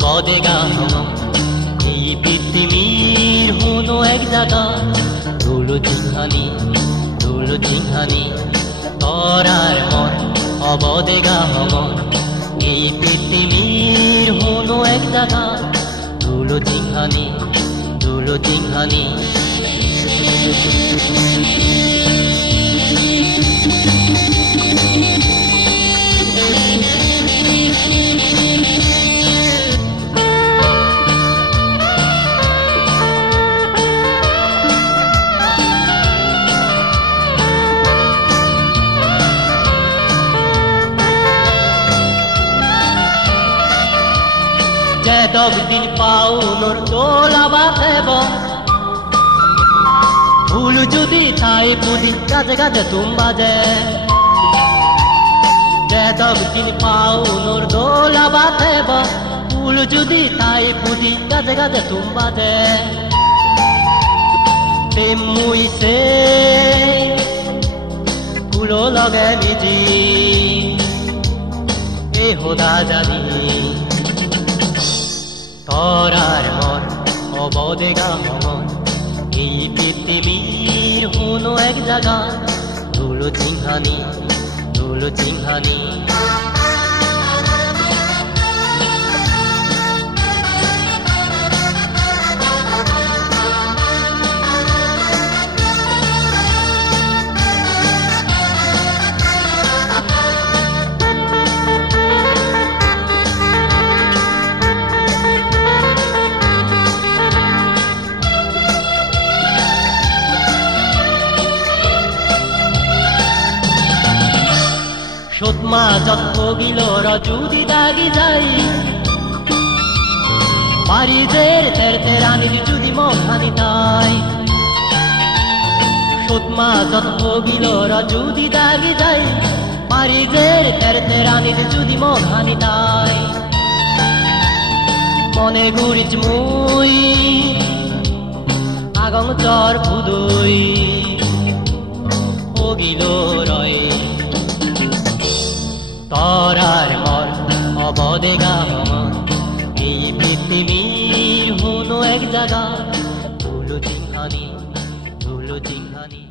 অবদেগা এই পৃথিবীর হলো এক জায়গা ধুলো চিহানি ধুলো চিহানি তরার মন অবদেগা হমন এই পৃথিবীর হলো এক জায়গা ধুলো চিহানি ধুলো চিহানি যেদব দিন পাউনোর তোলা বাঁধেব ভুল যদি তাই বুঝি গাছে গাছে তুম বাজে। যেদব দিন পাউনোর দোলা বাঁধেব ভুল যদি তাই বুঝি গাছে গাছে তুম বাজে। তেমুই সে কুলো লগে মিজি এ হোদা জানি। তরার মন অবদেগা মন। এই পৃথিবীর হলো এক জায়গা ধুলো চিংহানি ধুলো চিংহানি সৎমা যত গিল রজুদি দাগি যাই। বাড়িদের তের তেরানির যদি মহানি তাই। সৎমা যত গিল রজুদি দাগি যাই। বাড়িদের তের তেরানির যদি মহানি তাই। মনে ঘুরিচ মুই, আগং চর ভুদুই। ওগিল অবদেগা মন এই পৃথিবী হলো এক জায়গা। ধুলো চিংহানি ধুলো চিংহানি